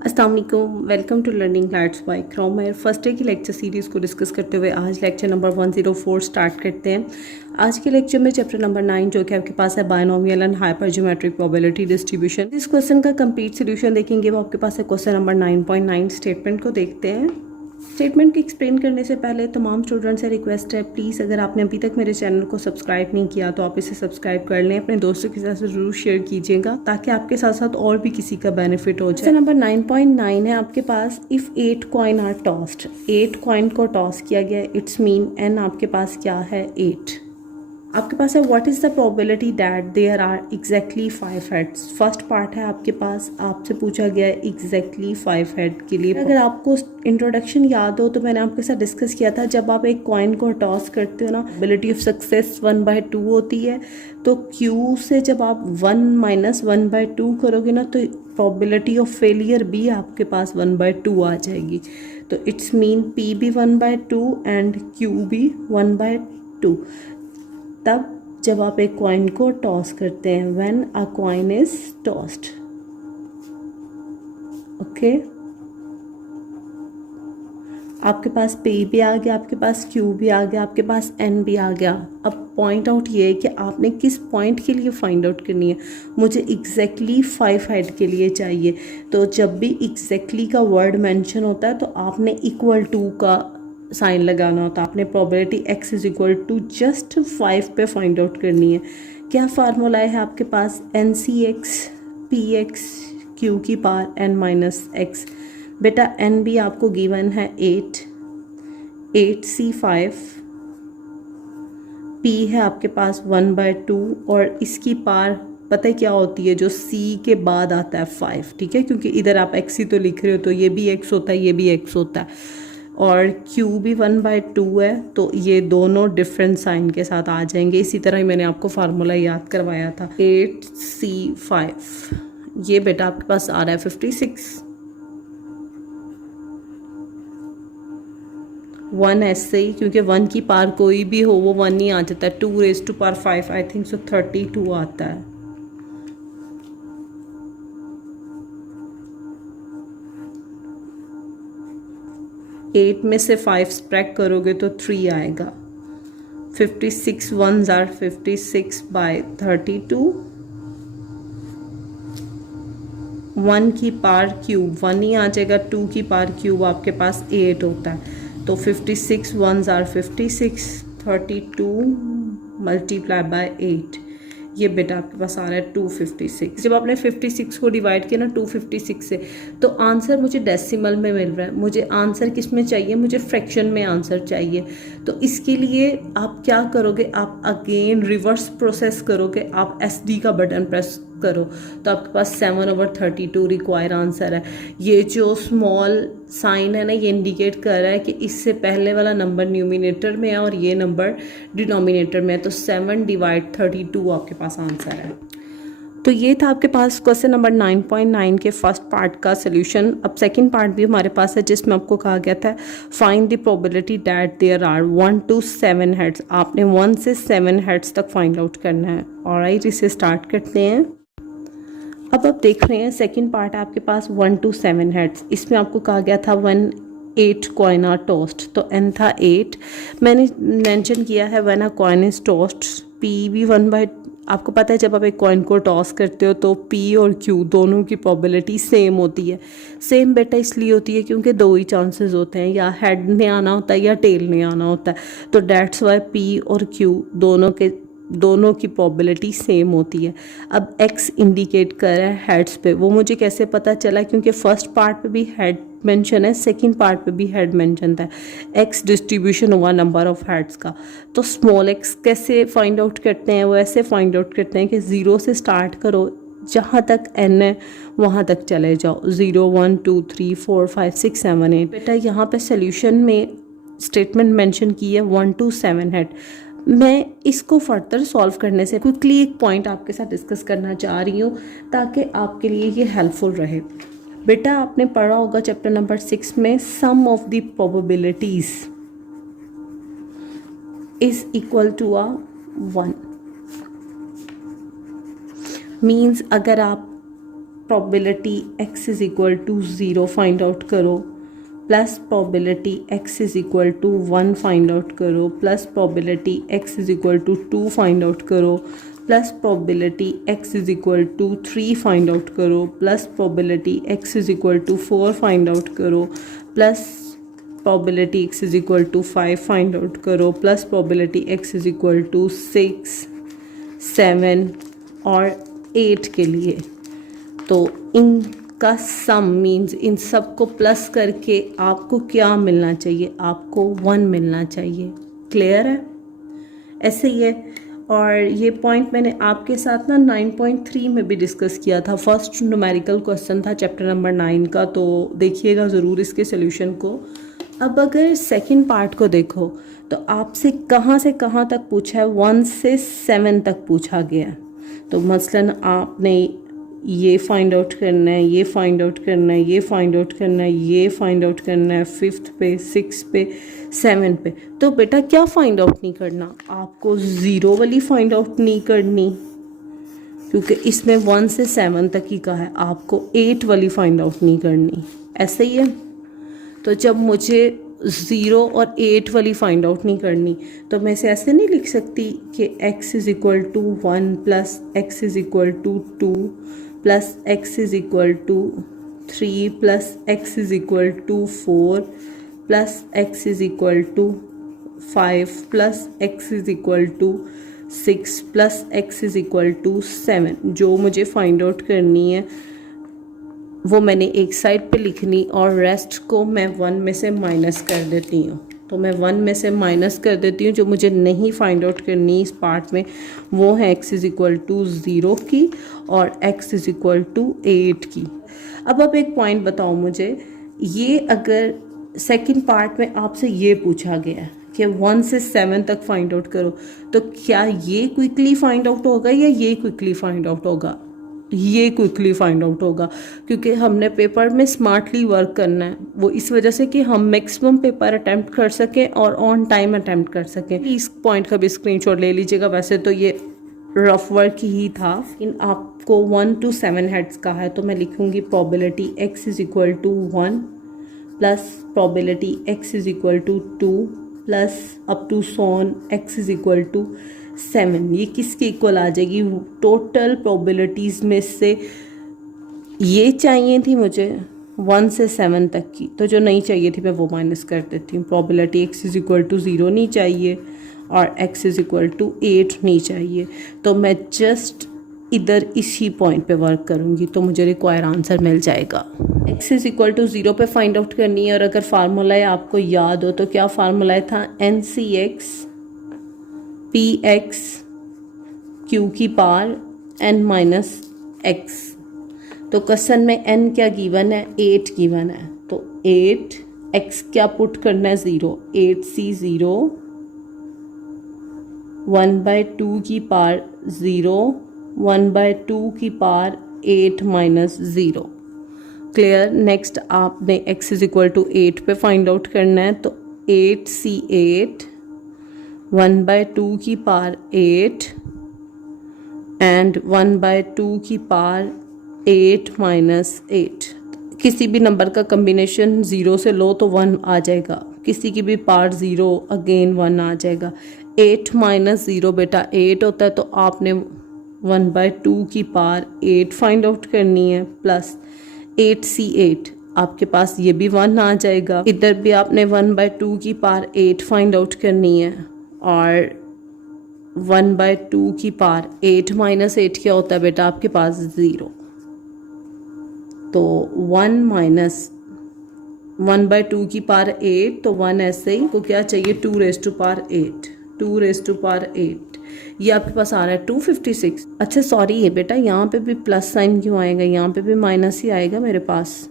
अस्सलाम वालेकुम, welcome to learning class by Kromer. First day की लेक्चर सीरीज़ को डिस्कस करते हुए आज लेक्चर नंबर 104 स्टार्ट करते हैं। आज के लेक्चर में चैप्टर नंबर 9 जो कि आपके पास है बायनोमियल एंड हाइपरज्योमेट्रिक प्रोबेबिलिटी डिस्ट्रीब्यूशन। इस क्वेश्चन का कंप्लीट सोल्यूशन देखेंगे, वो आपके पास है क्वेश्चन नंबर 9.9। स्टेटमेंट को देखते हैं। स्टेटमेंट को एक्सप्लेन करने से पहले तमाम स्टूडेंट से रिक्वेस्ट है, प्लीज़ अगर आपने अभी तक मेरे चैनल को सब्सक्राइब नहीं किया तो आप इसे सब्सक्राइब कर लें, अपने दोस्तों के साथ ज़रूर शेयर कीजिएगा ताकि आपके साथ साथ और भी किसी का बेनिफिट हो जाए। नंबर 9.9 है आपके पास, if 8 coin are tossed, 8 coin को टॉस किया गया, इट्स मीन एन आपके पास क्या है 8। आपके पास है what is the probability that there are exactly 5 heads. First part है आपके पास, आपसे पूछा गया है एग्जैक्टली 5 हेड के लिए। अगर आपको इंट्रोडक्शन याद हो तो मैंने आपके साथ डिस्कस किया था, जब आप एक कॉइन को टॉस करते हो ना, प्रोबेबिलिटी ऑफ सक्सेस 1/2 होती है। तो Q से जब आप 1 - 1/2 करोगे ना तो प्रोबेबिलिटी ऑफ फेलियर भी आपके पास 1/2 आ जाएगी। तो इट्स मीन P भी 1/2 एंड Q भी 1/2। तब जब आप एक कॉइन को टॉस करते हैं, when a coin is tossed, okay. आपके पास P भी आ गया, आपके पास Q भी आ गया, आपके पास N भी आ गया। अब पॉइंट आउट ये है कि आपने किस पॉइंट के लिए फाइंड आउट करनी है। मुझे एग्जैक्टली 5 हेड के लिए चाहिए। तो जब भी एग्जैक्टली का वर्ड मेंशन होता है तो आपने इक्वल टू का साइन लगाना होता है। आपने probability x is equal to just 5 पे फाइंड आउट करनी है। क्या फार्मूला है आपके पास, NCx Px Q की पावर n-x। बेटा n भी आपको गिवन है 8, 8C5, P है आपके पास 1/2 और इसकी पावर पता है क्या होती है, जो C के बाद आता है 5, ठीक है, क्योंकि इधर आप x ही तो लिख रहे हो तो ये भी x होता है, ये भी x होता है और Q भी 1/2 है, तो ये दोनों डिफरेंट साइन के साथ आ जाएंगे। इसी तरह ही मैंने आपको फार्मूला याद करवाया था, 8C5। ये बेटा आपके पास आ रहा है 56। 1 ऐसे ही, क्योंकि 1 की पावर कोई भी हो वो 1 ही आ जाता है। 2⁵5 आई थिंक सो 32 आता है। एट में से 5 स्प्रैक करोगे तो 3 आएगा। 56 1s आर 56/32। 1 की पावर क्यूब 1 ही आ जाएगा, 2 की पावर क्यूब आपके पास 8 होता है। तो 56 1s आर 56, 32 × 8, ये बेटा आपके पास आ रहा है 256। जब आपने 56 को डिवाइड किया ना 256 से, तो आंसर मुझे डेसिमल में मिल रहा है। मुझे आंसर किस में चाहिए, मुझे फ्रैक्शन में आंसर चाहिए। तो इसके लिए आप क्या करोगे, आप अगेन रिवर्स प्रोसेस करोगे, आप SD का बटन प्रेस करो तो आपके पास 7/32 रिक्वायर आंसर है। ये जो स्मॉल साइन है ना, ये इंडिकेट कर रहा है कि इससे पहले वाला नंबर न्यूमिनेटर में है और ये नंबर डिनोमिनेटर में है। तो 7/32 आपके पास आंसर है। तो ये था आपके पास क्वेश्चन नंबर 9.9 के फर्स्ट पार्ट का सोल्यूशन। अब सेकंड पार्ट भी हमारे पास है, जिसमें आपको कहा गया था find the probability that there are 1 to 7 heads. आपने 1 से 7 हेड्स तक फाइंड आउट करना है। ऑलराइट, इसे स्टार्ट करते हैं। अब आप देख रहे हैं सेकंड पार्ट है आपके पास 1 to 7 हेड्स। इसमें आपको कहा गया था 8 कॉइन आर टॉस्ड, तो n था 8। मैंने मेंशन किया है when a coin is tossed, P भी 1/, आपको पता है जब आप एक कॉइन को टॉस करते हो तो P और Q दोनों की प्रोबेबिलिटी सेम होती है। सेम बेटा इसलिए होती है क्योंकि दो ही चांसेस होते हैं, या हेड ने आना होता है या टेल ने आना होता है। तो डेट्स वाई P और Q दोनों की प्रोबेबिलिटी सेम होती है। अब x इंडिकेट कर रहा है हेड्स पे, वो मुझे कैसे पता चला, क्योंकि फर्स्ट पार्ट पे भी हेड मेंशन है, सेकंड पार्ट पे भी हेड मेंशन था। x डिस्ट्रीब्यूशन हुआ नंबर ऑफ हेड्स का। तो स्मॉल x कैसे फाइंड आउट करते हैं, वो ऐसे फाइंड आउट करते हैं कि 0 से स्टार्ट करो, जहाँ तक n है वहाँ तक चले जाओ। 0 1 2 3 4 5 6 7 8। बेटा यहाँ पे सोल्यूशन में स्टेटमेंट मेंशन की है 1 to 7 हेड। मैं इसको फर्दर सॉल्व करने से क्विकली एक पॉइंट आपके साथ डिस्कस करना चाह रही हूँ ताकि आपके लिए ये हेल्पफुल रहे। बेटा आपने पढ़ा होगा चैप्टर नंबर 6 में, sum of the probabilities is equal to 1। Means अगर आप probability x is equal to 0 find out करो, plus probability x is equal to 1 find out करो, plus probability x is equal to 2 find out करो, plus probability x is equal to 3 find out करो, plus probability x is equal to 4 find out करो, plus probability x is equal to 5 find out करो, plus probability x is equal to 6, 7 और 8 के लिए। तो इनका सम means in सब को प्लस करके आपको क्या मिलना चाहिए, आपको 1 मिलना चाहिए। क्लियर है? ऐसे ही है। और ये पॉइंट मैंने आपके साथ ना 9.3 में भी डिस्कस किया था, फर्स्ट न्यूमेरिकल क्वेश्चन था चैप्टर नंबर 9 का, तो देखिएगा ज़रूर इसके सोल्यूशन को। अब अगर सेकंड पार्ट को देखो तो आपसे कहाँ से कहाँ तक पूछा है, 1 से 7 तक पूछा गया है। तो मसलन आपने ये फाइंड आउट करना है, ये फाइंड आउट करना है, ये फाइंड आउट करना है, ये फाइंड आउट करना है 5th पे, 6 पे, 7 पे। तो बेटा क्या फाइंड आउट नहीं करना, आपको 0 वाली फाइंड आउट नहीं करनी, क्योंकि इसमें 1 से 7 तक ही कहा है। आपको 8 वाली फाइंड आउट नहीं करनी। ऐसे ही है। तो जब मुझे 0 और 8 वाली फाइंड आउट नहीं करनी, तो मैं इसे ऐसे नहीं लिख सकती कि x is equal to 1 plus x is equal to 2 plus x is equal to 3 plus x is equal to 4 plus x is equal to 5 plus x is equal to 6 plus x is equal to 7। जो मुझे find out करनी है वो मैंने एक side पे लिखनी और रेस्ट को मैं 1 में से माइनस कर देती हूँ। तो मैं 1 में से माइनस कर देती हूँ। जो मुझे नहीं फाइंड आउट करनी इस पार्ट में वो है x इज़ इक्वल टू 0 की और x इज़ इक्वल टू 8 की। अब आप एक पॉइंट बताओ मुझे, ये अगर सेकंड पार्ट में आपसे ये पूछा गया है कि 1 से 7 तक फाइंड आउट करो, तो क्या ये क्विकली फाइंड आउट होगा या ये क्विकली फाइंड आउट होगा? ये क्विकली फाइंड आउट होगा, क्योंकि हमने पेपर में स्मार्टली वर्क करना है। वो इस वजह से कि हम मैक्सिमम पेपर अटैम्प्ट कर सकें और ऑन टाइम अटैम्प्ट कर सकें। इस पॉइंट का भी स्क्रीनशॉट ले लीजिएगा। वैसे तो ये रफ वर्क ही था, इन आपको 1 to 7 हेड्स का है, तो मैं लिखूंगी probability x is equal to 1 plus probability x is equal to 2 plus up to सोन x इज़ इक्वल टू 7। ये किसके इक्वल आ जाएगी? टोटल प्रोबेबिलिटीज़ में से ये चाहिए थी मुझे 1 से 7 तक की, तो जो नहीं चाहिए थी मैं वो माइनस कर देती हूँ। Probability x is equal to 0 नहीं चाहिए और x इज़ इक्वल टू 8 नहीं चाहिए, तो मैं जस्ट इधर इसी पॉइंट पे वर्क करूँगी तो मुझे रिक्वायर आंसर मिल जाएगा। x इज़ इक्वल टू 0 पे फाइंड आउट करनी है। और अगर फार्मूला है आपको याद हो तो क्या फार्मूला था? NCx px q की पावर n माइनस x। तो क्वेश्चन में n क्या गिवन है? 8 गिवन है, तो 8 x क्या पुट करना है? 0। 8c 0 1/2 की पावर 0 1/2 की पावर 8 माइनस 0। क्लियर? नेक्स्ट आपने x इज इक्वल टू 8 पे फाइंड आउट करना है, तो 8c8 1/2 की पावर 8 एंड 1/2 की पावर 8 माइनस 8। किसी भी नंबर का कम्बिनेशन 0 से लो तो 1 आ जाएगा, किसी की भी पावर 0 अगेन 1 आ जाएगा। 8 माइनस 0 बेटा 8 होता है, तो आपने 1/2 की पावर 8 फाइंड आउट करनी है प्लस 8c8, आपके पास ये भी 1 आ जाएगा। इधर भी आपने 1/2 की पावर 8 फाइंड आउट करनी है और 1/2 की पावर 8 माइनस 8 क्या होता है बेटा? आपके पास 0। तो 1 माइनस 1/2 की पावर 8, तो 1 ऐसे ही को क्या चाहिए? 2 raise to power 8। 2 raise to power 8 ये आपके पास आ रहा है 256। अच्छा सॉरी है बेटा, यहाँ पे भी प्लस साइन क्यों आएगा? यहाँ पे भी माइनस ही आएगा मेरे पास,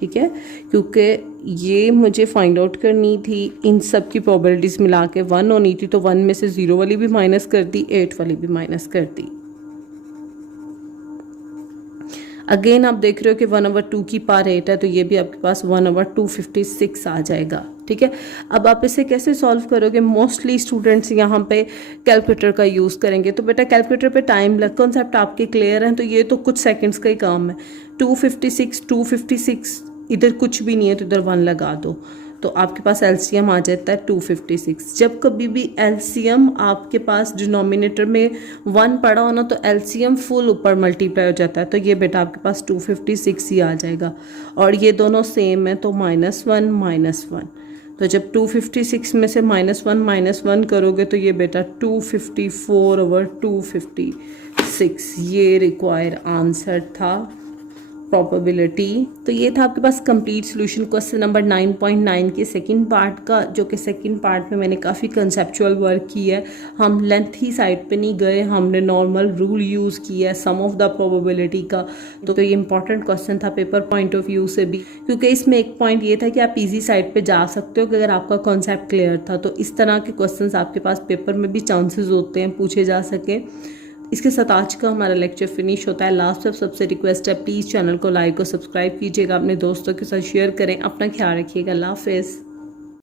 ठीक है, क्योंकि ये मुझे फाइंड आउट करनी थी। इन सब की प्रोबेबिलिटीज़ मिला के 1 होनी थी, तो 1 में से 0 वाली भी माइनस कर दी, 8 वाली भी माइनस कर दी। अगेन आप देख रहे हो कि 1/2 की पावर 8 है, तो ये भी आपके पास 1/256 आ जाएगा। ठीक है। अब आप इसे कैसे सॉल्व करोगे, मोस्टली स्टूडेंट्स यहाँ पे कैलकुलेटर का यूज़ करेंगे। तो बेटा कैलकुलेटर पे टाइम लग, कॉन्सेप्ट आपके क्लियर हैं, तो ये तो कुछ सेकंड्स का ही काम है। 256 इधर कुछ भी नहीं है तो इधर 1 लगा दो, तो आपके पास एलसीएम आ जाता है 256। जब कभी भी एलसीएम आपके पास डिनोमिनेटर में 1 पड़ा हो ना, तो एलसीएम फुल ऊपर मल्टीप्लाई हो जाता है, तो ये बेटा आपके पास 256 ही आ जाएगा। और ये दोनों सेम है तो -1 तो जब 256 में से -1 करोगे तो ये बेटा 254/256 ये रिक्वायर आंसर था प्रोबेबिलिटी। तो ये था आपके पास कंप्लीट सॉल्यूशन क्वेश्चन नंबर 9.9 के सेकंड पार्ट का, जो कि सेकंड पार्ट में मैंने काफ़ी कंसेप्चुअल वर्क किया है। हम लेंथ ही साइड पे नहीं गए, हमने नॉर्मल रूल यूज़ किया है सम ऑफ द प्रोबेबिलिटी का। तो ये इंपॉर्टेंट क्वेश्चन था पेपर पॉइंट ऑफ व्यू से भी, क्योंकि इसमें एक पॉइंट ये था कि आप ईजी साइड पर जा सकते हो कि अगर आपका कॉन्सेप्ट क्लियर था। तो इस तरह के क्वेश्चन आपके पास पेपर में भी चांसेस होते हैं पूछे जा सके। इसके साथ आज का हमारा लेक्चर फिनिश होता है। लास्ट में सबसे रिक्वेस्ट है, प्लीज़ चैनल को लाइक और सब्सक्राइब कीजिएगा, अपने दोस्तों के साथ शेयर करें। अपना ख्याल रखिएगा। अल्लाह हाफिज़।